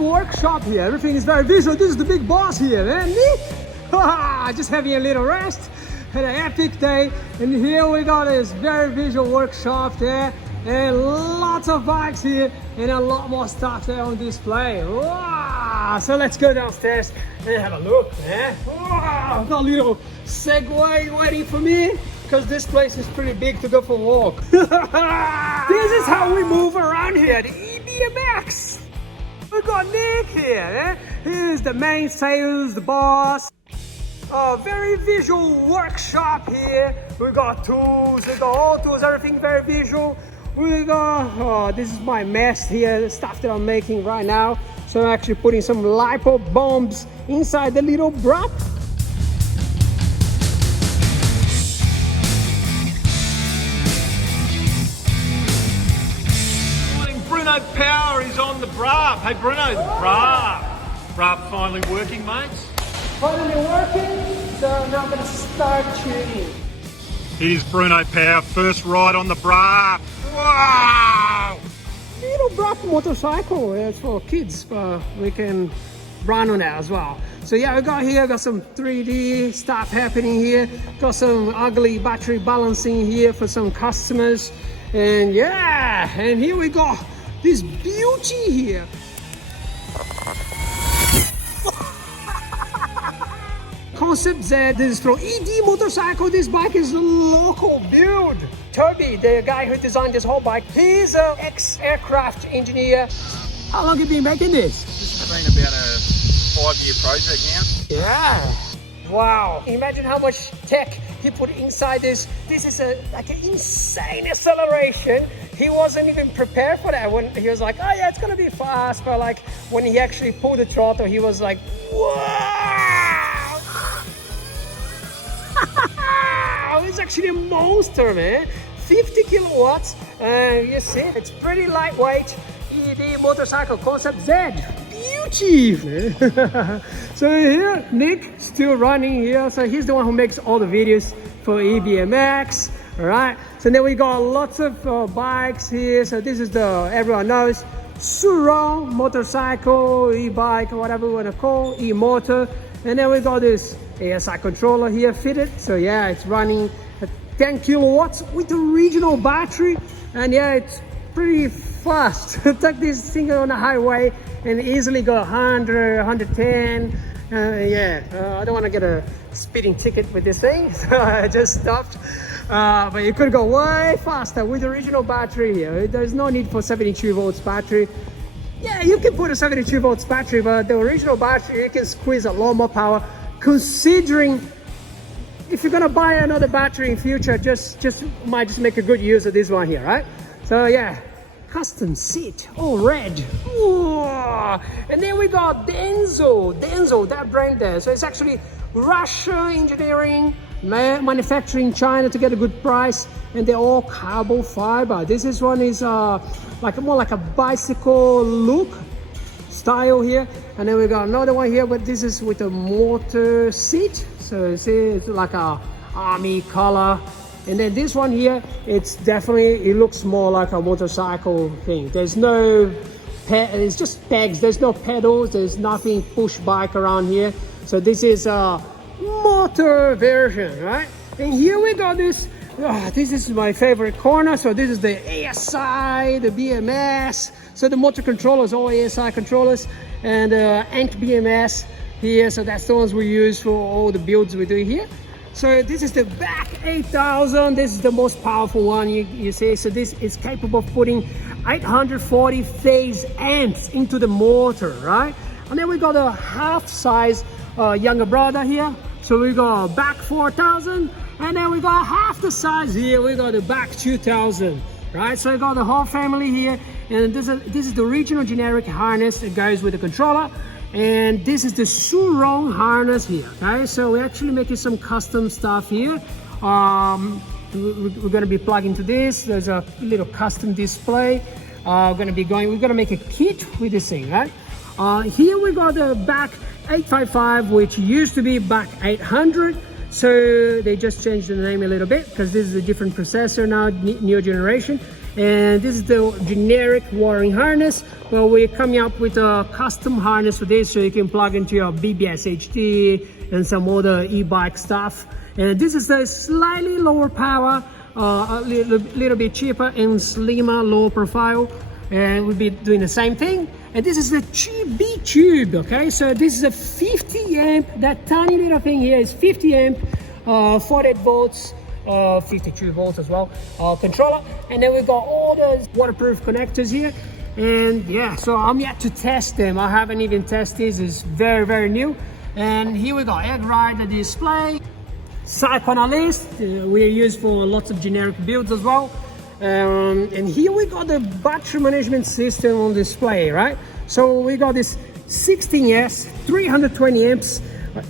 workshop here. Everything is very visual. This is the big boss here, man. Nick! Just having a little rest. Had an epic day. And here we got this very visual workshop there. And lots of bikes here. And a lot more stuff there on display. Wow. So let's go downstairs and have a look, man. Wow. Got a little Segway waiting for me, because this place is pretty big to go for a walk. This is how we move around here, the EBMX. We got Nick here, eh? He's the main sales, the boss. Very visual workshop here. We got tools, we got all tools, everything very visual. We got, this is my mess here, the stuff that I'm making right now. So I'm actually putting some lipo bombs inside the little brat. BrunoPOWEEER is on the BRAP. Hey Bruno, the BRAP. BRAP finally working, mates? Finally working, so now I'm going to start tuning. Here's BrunoPOWEEER, first ride on the BRAP. Wow! Little BRAP motorcycle, it's for kids, but we can run on that as well. So yeah, we got here, got some 3D stuff happening here. Got some ugly battery balancing here for some customers. And yeah, and here we go. This beauty here. Concept Z, this is from ED Motorcycle. This bike is a local build. Toby, the guy who designed this whole bike, he's an ex-aircraft engineer. How long have you been making this? This has been about a 5-year project now. Yeah. Wow. Imagine how much tech he put inside this. This is like an insane acceleration. He wasn't even prepared for that. When he was like, oh yeah, it's gonna be fast, but like when he actually pulled the throttle, he was like, wow! It's actually a monster, man. 50 kilowatts, and you see, it's pretty lightweight. ED Motorcycle Concept Z. Beauty! So here, Nick still running here. So he's the one who makes all the videos for EBMX. All right. So then we got lots of bikes here. So this is the, everyone knows, Sur-Ron motorcycle, e-bike, whatever we want to call, e-motor. And then we got this ASI controller here fitted. So yeah, it's running at 10 kilowatts with the original battery. And yeah, it's pretty fast. Take this thing on the highway and easily go 100, 110. I don't want to get a speeding ticket with this thing, so I just stopped. But you could go way faster with the original battery here. There's no need for 72 volts battery. Yeah, you can put a 72 volts battery, but the original battery, you can squeeze a lot more power. Considering if you're gonna buy another battery in future, might just make a good use of this one here, right? So yeah, custom seat, all red. Ooh. And then we got Denzel, that brand there. So it's actually Russia engineering, manufacturing China to get a good price, and they're all carbon fiber. This one is more like a bicycle look style here. And then we got another one here, but this is with a motor seat. So you see, it's like a army color. And then this one here, it's definitely, it looks more like a motorcycle thing. There's no, it's just pegs, there's no pedals, there's nothing push bike around here. So this is a motor version, right? And here we got this, this is my favorite corner. So this is the ASI, the BMS. So the motor controllers, all ASI controllers, and Ant BMS here. So that's the ones we use for all the builds we do here. So this is the back 8000. This is the most powerful one you see. So this is capable of putting 840 phase amps into the motor, right? And then we got a half size younger brother here. So we got back 4000, and then we got half the size here. We got the back 2000, right? So we got the whole family here, and this is the original generic harness that goes with the controller. And this is the Sur-Ron harness here, okay? So we're actually making some custom stuff here. We're gonna be plugging to this. There's a little custom display. We're gonna make a kit with this thing, right? Here we got the back 855, which used to be back 800. So they just changed the name a little bit because this is a different processor now, new generation. And this is the generic wiring harness. Well, we're coming up with a custom harness for this, so you can plug into your BBS HD and some other e-bike stuff. And this is a slightly lower power, a little bit cheaper and slimmer, lower profile. And we'll be doing the same thing. And this is the B tube, okay? So this is a 50 amp, that tiny little thing here is 50 amp, 48 volts, 52 volts as well, controller. And then we've got all those waterproof connectors here. And yeah, so I'm yet to test them. I haven't even tested this, it's very, very new. And here we go, egg rider display, psychoanalyst, we use for lots of generic builds as well. And here we got the battery management system on display, right? So we got this 16S 320 amps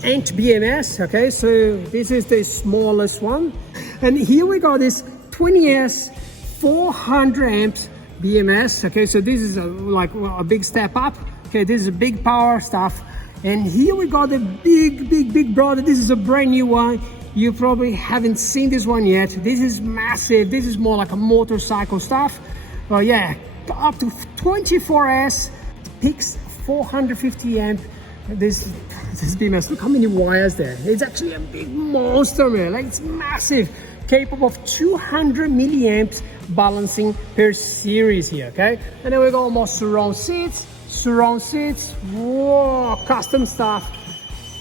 inch BMS, okay? So this is the smallest one. And here we got this 20S 400 amps BMS, okay? So this is like a big step up, okay? This is a big power stuff. And here we got the big brother. This is a brand new one. You probably haven't seen this one yet. This is massive. This is more like a motorcycle stuff. Well, yeah, up to 24S, peaks 450 amp. This BMS, look how many wires there. It's actually a big monster, man. Like, it's massive. Capable of 200 milliamps balancing per series here, okay? And then we got more surround seats. Whoa, custom stuff.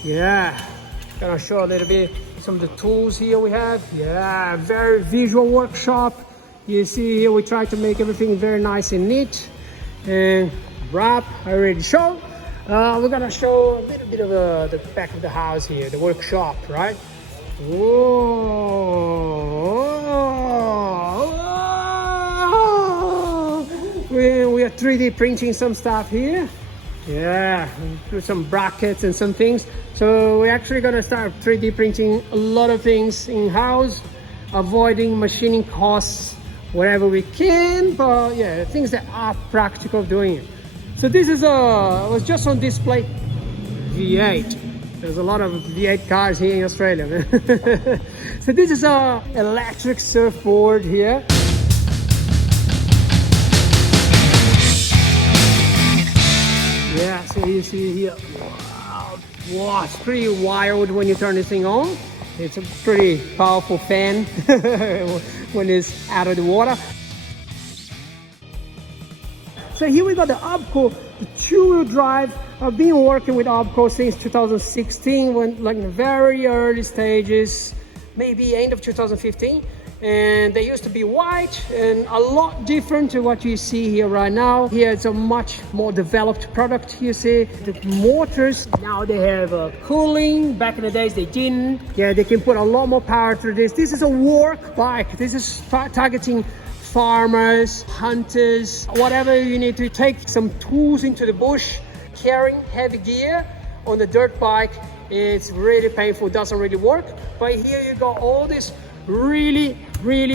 Yeah, gonna show a little bit some of the tools here we have. Yeah, very visual workshop. You see here we try to make everything very nice and neat. And wrap, I already showed. We're gonna show a little bit of the back of the house here, the workshop, right? Whoa. We are 3D printing some stuff here. Yeah, do some brackets and some things. So we're actually gonna start 3D printing a lot of things in-house, avoiding machining costs wherever we can, but yeah, things that are practical doing it. So this is was just on display, V8. There's a lot of V8 cars here in Australia, man. So this is a electric surfboard here. Yeah, so you see here, wow, it's pretty wild when you turn this thing on. It's a pretty powerful fan when it's out of the water. So here we got the Obco, the two-wheel drive. I've been working with Obco since 2016, when like in the very early stages, maybe end of 2015. And they used to be white and a lot different to what you see here right now. Here it's a much more developed product. You see the motors, now they have cooling. Back in the days they didn't. Yeah, they can put a lot more power through this. This is a work bike. This is targeting farmers, hunters, whatever you need to take some tools into the bush. Carrying heavy gear on the dirt bike, it's really painful, doesn't really work. But here you got all this really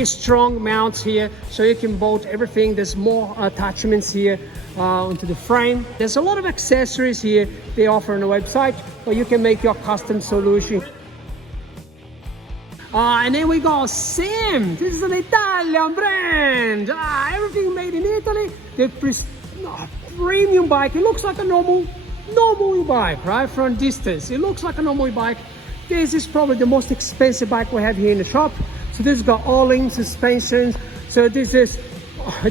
strong mounts here, so you can bolt everything. There's more attachments here onto the frame. There's a lot of accessories here they offer on the website, but you can make your custom solution. And then we got Sim. This is an Italian brand. Everything made in Italy. The premium bike. It looks like a normal bike, right? From distance, it looks like a normal bike. This is probably the most expensive bike we have here in the shop. So this got all-in suspensions. So this is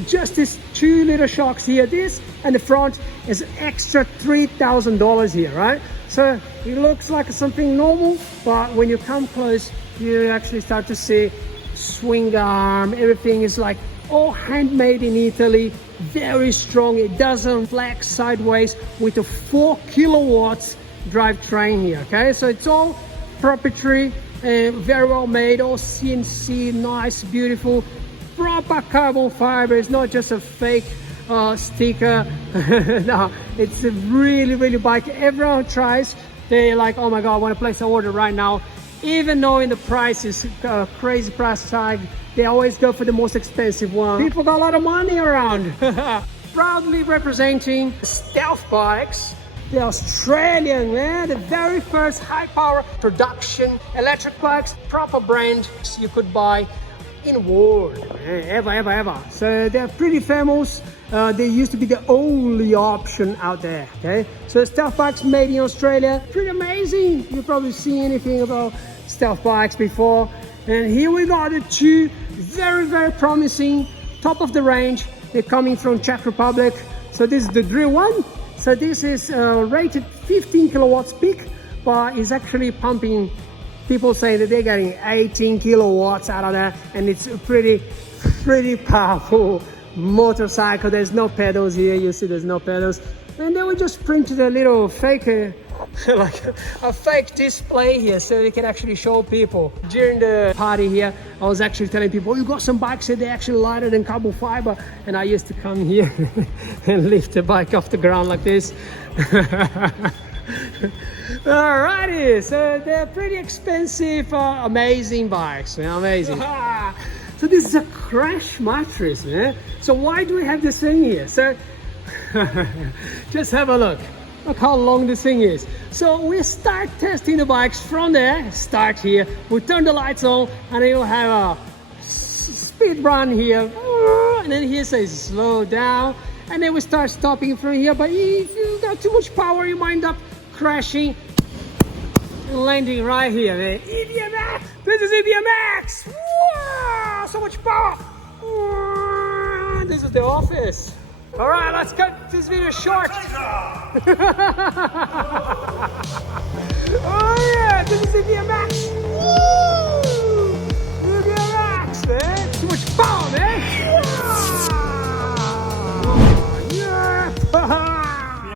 just these two little shocks here. This and the front is an extra $3,000 here, right? So it looks like something normal, but when you come close, you actually start to see swing arm. Everything is like all handmade in Italy. Very strong. It doesn't flex sideways with a 4 kilowatts drivetrain here. Okay, so it's all proprietary and very well made, all CNC, nice, beautiful, proper carbon fiber. It's not just a fake sticker. No, it's a really bike. Everyone tries. They're like, oh my god, I want to place an order right now. Even knowing the price is crazy price tag, they always go for the most expensive one. People got a lot of money around. Proudly representing stealth bikes. the Australian, man, the very first high power production electric bikes, proper brand you could buy in the world, ever. So they're pretty famous. They used to be the only option out there, okay? So stealth bikes made in Australia, pretty amazing. You've probably seen anything about stealth bikes before. And here we got the two very promising, top of the range. They're coming from Czech Republic. So this is the drill one. So this is rated 15 kilowatts peak, but it's actually pumping. People say that they're getting 18 kilowatts out of that, and it's a pretty powerful motorcycle. There's no pedals here. You see, there's no pedals. And then we just printed a little fake, like a fake display here, so they can actually show people. During the party here, I was actually telling people, oh, you got some bikes that they actually lighter than carbon fiber, and I used to come here and lift the bike off the ground like this. Alrighty, so they're pretty expensive, amazing bikes, man, amazing. So this is a crash mattress, man. So why do we have this thing here? So just have a look. Look how long this thing is. So we start testing the bikes from there. Start here. We turn the lights on, and then you'll have a speed run here, and then here says slow down, and then we start stopping from here. But if you got too much power, you might end up crashing and landing right here, man. EBMX! This is EBMX! Wow, so much power! Wow, this is the office. All right, let's cut this video short. Oh yeah, this is EBMX.